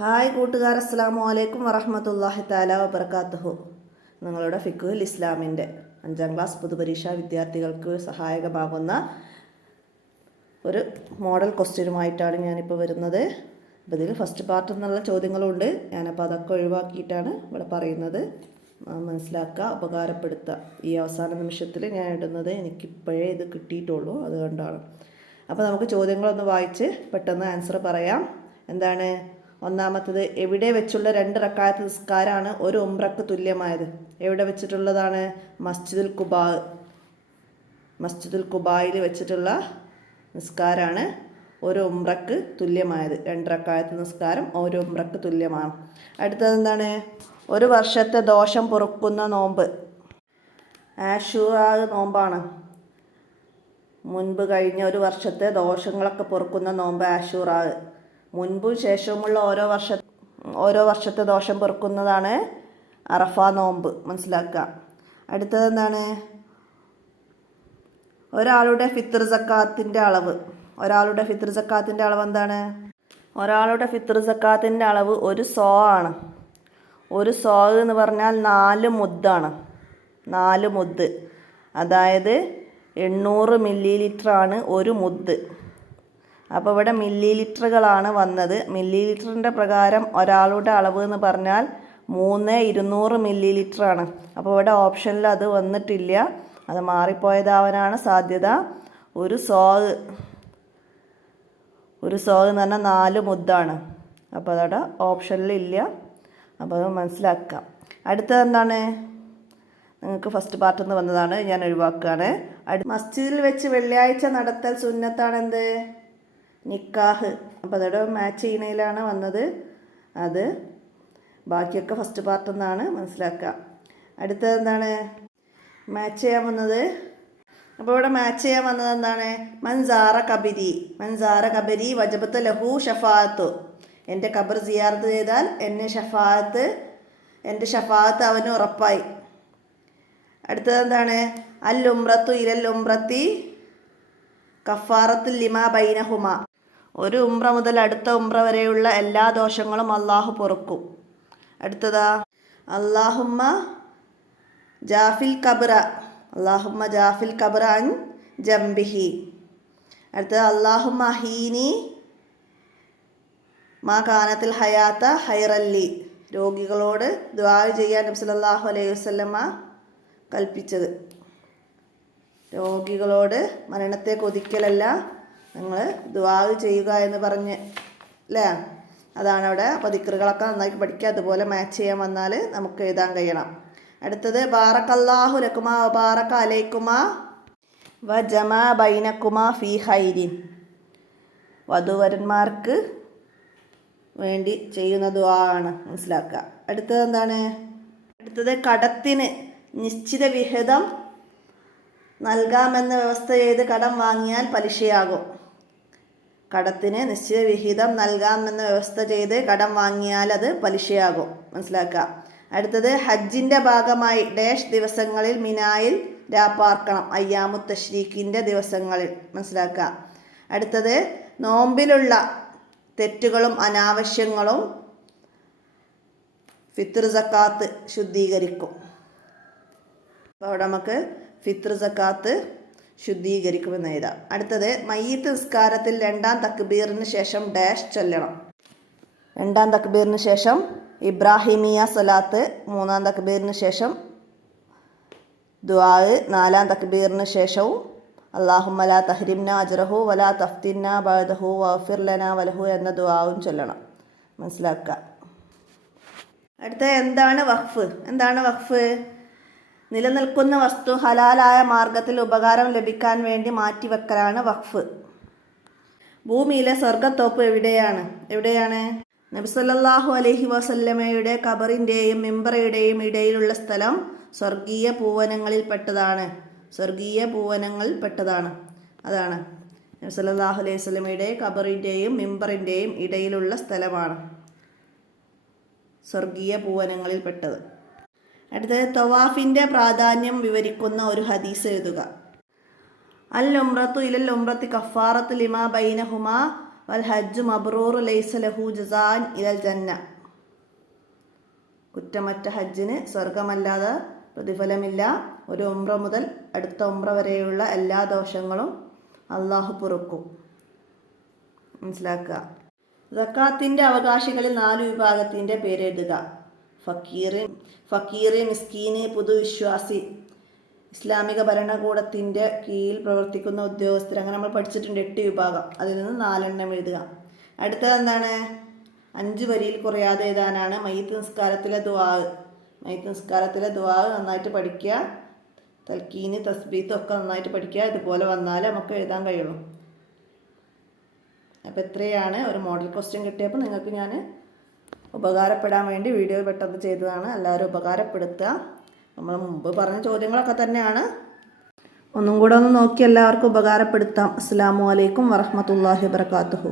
Hi കൂട്ടുകാർ, അസ്സലാമു അലൈക്കും വറഹ്മത്തുള്ളാഹി തആല വബറകാതുഹു. നിങ്ങളുടെ ഫിഖ്ഹുൽ ഇസ്ലാമിൻ്റെ 5ാം ക്ലാസ് പൊതുപരീക്ഷാ വിദ്യാർത്ഥികൾക്ക് സഹായകമാകുന്ന ഒരു മോഡൽ ക്വസ്റ്റ്യനുമായിട്ടാണ് ഞാനിപ്പോൾ വരുന്നത്. അപ്പോൾ ഇതിൽ ഫസ്റ്റ് പാർട്ട് എന്നുള്ള ചോദ്യങ്ങളുണ്ട്. ഞാനപ്പോൾ അതൊക്കെ ഒഴിവാക്കിയിട്ടാണ് ഇവിടെ പറയുന്നത്. മനസ്സിലാക്കുക, ഉപകാരപ്പെടുത്തുക. ഈ അവസാന നിമിഷത്തിൽ ഞാൻ ഇടുന്നത് എനിക്കിപ്പോഴേ ഇത് കിട്ടിയിട്ടുള്ളൂ, അതുകൊണ്ടാണ്. അപ്പോൾ നമുക്ക് ചോദ്യങ്ങളൊന്ന് വായിച്ച് പെട്ടെന്ന് ആൻസർ പറയാം. എന്താണ് ഒന്നാമത്തത്? എവിടെ വെച്ചുള്ള 2 റക്അത്ത് നിസ്കാരമാണ് ഒരു ഉംറക്ക് തുല്യമായത്? എവിടെ വെച്ചിട്ടുള്ളതാണ്? മസ്ജിദുൽ ഖുബായിൽ വെച്ചിട്ടുള്ള നിസ്കാരമാണ് ഒരു ഉംറക്ക് തുല്യമായത്. 2 റക്അത്ത് നിസ്കാരം ഒരു ഉംറക്ക് തുല്യമാണ്. അടുത്തത് എന്താണ്? ഒരു വർഷത്തെ ദോഷം പൊറുക്കുന്ന നോമ്പ് ആശൂറാ നോമ്പാണ്. മുൻപ് കഴിഞ്ഞ ഒരു വർഷത്തെ ദോഷങ്ങളൊക്കെ പൊറുക്കുന്ന നോമ്പ് ആശൂറാ. മുൻപും ശേഷവുമുള്ള ഓരോ വർഷത്തെ ദോഷം പൊറുക്കുന്നതാണ് അറഫ നോമ്പ്. മനസ്സിലാക്കുക. അടുത്തത് എന്താണ്? ഒരാളുടെ ഫിത്ർ സക്കാത്തിൻ്റെ അളവ് എന്താണ്? ഒരാളുടെ ഫിത്ർ സക്കാത്തിൻ്റെ അളവ് ഒരു സോ ആണ്. ഒരു സോ എന്ന് പറഞ്ഞാൽ 4 മുദ്ദാണ്. 4 മുദ്ദ്, അതായത് 800 മില്ലി ലിറ്ററാണ് ഒരു മുദ്ദ്. അപ്പോൾ ഇവിടെ മില്ലി ലിറ്ററുകളാണ് വന്നത്. മില്ലി ലിറ്ററിൻ്റെ പ്രകാരം ഒരാളുടെ അളവ് എന്ന് പറഞ്ഞാൽ 200 മില്ലി ലിറ്ററാണ്. അപ്പോൾ ഇവിടെ ഓപ്ഷനിൽ അത് വന്നിട്ടില്ല, അത് മാറിപ്പോയതാവാനാണ് സാധ്യത. ഒരു സോ എന്ന് പറഞ്ഞാൽ 4 മുദ്ദാണ്. അപ്പോൾ അതവിടെ ഓപ്ഷനിൽ ഇല്ല. അപ്പോൾ അത് മനസ്സിലാക്കാം. അടുത്തത് എന്താണ്? നിങ്ങൾക്ക് ഫസ്റ്റ് പാർട്ടിൽ നിന്ന് വന്നതാണ്, ഞാൻ ഒഴിവാക്കുകയാണ്. മസ്ജിദിൽ വെച്ച് വെള്ളിയാഴ്ച നടത്തൽ സുന്നത്താണ് എന്ത്? നിക്കാഹ്. അപ്പോൾ അതോടെ മാച്ച് ചെയ്യുന്നതിലാണ് വന്നത്. അത് ബാക്കിയൊക്കെ ഫസ്റ്റ് പാർട്ടിൽ നിന്നാണ്, മനസ്സിലാക്കുക. അടുത്തത് എന്താണ് മാച്ച് ചെയ്യാൻ വന്നത്? അപ്പോൾ ഇവിടെ മാച്ച് ചെയ്യാൻ വന്നത് എന്താണ്? മൻസാറ കബരി വജബത്ത് ലഹു ഷഫാഅത്തു. എൻ്റെ ഖബർ സിയാറത്ത് ചെയ്താൽ എൻ്റെ ഷഫാഅത്ത് അവന് ഉറപ്പായി. അടുത്തത് എന്താണ്? അൽ ഉംറത്തു ഇലൽ ഉംറത്തി കഫാറത്തുൽ ലിമാ ബൈനഹുമ. ഒരു ഉംറ മുതൽ അടുത്ത ഉംറ വരെയുള്ള എല്ലാ ദോഷങ്ങളും അള്ളാഹു പൊറുക്കും. അടുത്തതാ അല്ലാഹുമ്മ ജാഫിൽ ഖബ്റ അൻ ജംബിഹി. അടുത്തത് അല്ലാഹുമ്മ അഹീനി മാ കാനത്തിൽ ഹയാത്ത ഹൈറല്ലി. രോഗികളോട് ദുആ ചെയ്യാൻ നബി സല്ലല്ലാഹു അലൈഹി വസല്ലമ കൽപ്പിച്ചത്. രോഗികളോട് മരണത്തെ കൊതിക്കലല്ല, നിങ്ങൾ ദുആ ചെയ്യുക എന്ന് പറഞ്ഞ് അല്ലേ? അതാണ് അവിടെ. അപ്പോൾ ദിക്റുകളൊക്കെ നന്നായി പഠിക്കുക. അതുപോലെ മാച്ച് ചെയ്യാൻ വന്നാൽ നമുക്ക് എഴുതാൻ കഴിയണം. അടുത്തത് ബാറക്കല്ലാഹു ലക്കുമാ വ ബാറക അലൈക്കുമാ വ ജമാ ബൈനക്കുമാ ഫീ ഖൈരിൻ. വധുവരന്മാർക്ക് വേണ്ടി ചെയ്യുന്ന ദുആ ആണ്, മനസ്സിലാക്കുക. അടുത്തത് എന്താണ്? അടുത്തത് കടത്തിന് നിശ്ചിത വിഹിതം നൽകാമെന്ന് വ്യവസ്ഥ ചെയ്ത് കടം വാങ്ങിയാൽ പലിശയാകും. കടത്തിന് നിശ്ചിത വിഹിതം നൽകാമെന്ന് വ്യവസ്ഥ ചെയ്ത് കടം വാങ്ങിയാൽ അത് പലിശയാകും, മനസ്സിലാക്കുക. അടുത്തത് ഹജ്ജിൻ്റെ ഭാഗമായി ഡാഷ് ദിവസങ്ങളിൽ മിനായിൽ രാപ്പാർക്കണം. അയ്യാമു തശ്രീഖിൻ്റെ ദിവസങ്ങളിൽ, മനസ്സിലാക്കുക. അടുത്തത് നോമ്പിലുള്ള തെറ്റുകളും അനാവശ്യങ്ങളും ഫിത്ർ സക്കാത്ത് ശുദ്ധീകരിക്കും. അപ്പോൾ അവിടെ നമുക്ക് ഫിത്ർ സക്കാത്ത് ശുദ്ധീകരിക്കുമെന്ന് എഴുതാം. അടുത്തത് മയ്യിത്ത് നിസ്കാരത്തിൽ 2ാം തക്ബീറിന് ശേഷം ഡാഷ് ചൊല്ലണം. 2ാം തക്ബീറിന് ശേഷം ഇബ്രാഹിമിയ സ്വലാത്ത്, 3ാം തക്ബീറിന് ശേഷം ദുആ, 4ാം തക്ബീറിന് ശേഷവും അല്ലാഹുമ്മ ലാ തഹ്രിംനാ അജ്റഹു വലാ തഫ്തിന്നാ ബഅദഹു വഗ്ഫിർ ലനാ വലഹു എന്ന ദുആവും ചൊല്ലണം, മനസ്സിലാക്കുക. അടുത്തത് എന്താണ് വഖഫ്? നിലനിൽക്കുന്ന വസ്തു ഹലാലായ മാർഗത്തിൽ ഉപകാരം ലഭിക്കാൻ വേണ്ടി മാറ്റിവെക്കലാണ് വഖഫ്. ഭൂമിയിലെ സ്വർഗത്തോപ്പ് എവിടെയാണ്? നബി സല്ലല്ലാഹു അലൈഹി വസല്ലമയുടെ ഖബറിൻ്റെയും മിമ്പറുടെയും ഇടയിലുള്ള സ്ഥലം സ്വർഗീയ പൂവനങ്ങളിൽ പെട്ടതാണ്. അതാണ് നബി സല്ലല്ലാഹു അലൈഹി വസല്ലമയുടെ ഖബറിൻ്റെയും മിമ്പറിൻ്റെയും ഇടയിലുള്ള സ്ഥലമാണ് സ്വർഗീയ പൂവനങ്ങളിൽ പെട്ടത്. അടുത്തത് തവാഫിൻ്റെ പ്രാധാന്യം വിവരിക്കുന്ന ഒരു ഹദീസ് എഴുതുക. അൽ ഉംറത്തു ഇലൽ ഉംറത്തി കഫാറത്തു ലിമാ ബൈനഹുമാ വൽ ഹജ്ജു മബ്റൂർ ലൈസ ലഹു ജസാൻ ഇലൽ ജന്ന. കുറ്റമറ്റ ഹജ്ജിന് സ്വർഗമല്ലാതെ പ്രതിഫലമില്ല. ഒരു ഉംറ മുതൽ അടുത്ത ഉംറ വരെയുള്ള എല്ലാ ദോഷങ്ങളും അള്ളാഹു പൊറുക്കും. മനസ്സിലാക്കുക. സക്കാത്തിൻ്റെ അവകാശികളിൽ 4 വിഭാഗത്തിൻ്റെ പേരെഴുതുക. ഫക്കീർ, മിസ്കീന്, പൊതുവിശ്വാസി, ഇസ്ലാമിക ഭരണകൂടത്തിൻ്റെ കീഴിൽ പ്രവർത്തിക്കുന്ന ഉദ്യോഗസ്ഥർ. അങ്ങനെ നമ്മൾ പഠിച്ചിട്ടുണ്ട് 8 വിഭാഗം. അതിൽ നിന്ന് 4 എണ്ണം എഴുതുക. അടുത്തത് എന്താണ്? 5 വരിയിൽ കുറയാതെ എഴുതാനാണ്. മയ്യിത്ത് നിസ്കാരത്തിലെ ദുആ നന്നായിട്ട് പഠിക്കുക. തൽക്കീന്, തസ്ബീത്ത് ഒക്കെ നന്നായിട്ട് പഠിക്കുക. ഇതുപോലെ വന്നാലേ നമുക്ക് എഴുതാൻ കഴിയുള്ളൂ. അപ്പോൾ ഇത്രയാണ് ഒരു മോഡൽ ക്വസ്റ്റ്യൻ കിട്ടിയപ്പോൾ നിങ്ങൾക്ക് ഞാൻ ഉപകാരപ്പെടാൻ വേണ്ടി വീഡിയോ പെട്ടെന്ന് ചെയ്തതാണ്. എല്ലാവരും ഉപകാരപ്പെടുത്തുക. നമ്മൾ മുമ്പ് പറഞ്ഞ ചോദ്യങ്ങളൊക്കെ തന്നെയാണ്. ഒന്നും കൂടെ ഒന്ന് നോക്കി എല്ലാവർക്കും ഉപകാരപ്പെടുത്താം. അസ്സലാമു അലൈക്കും വറഹ്മത്തുള്ളാഹി വബറകാതുഹു.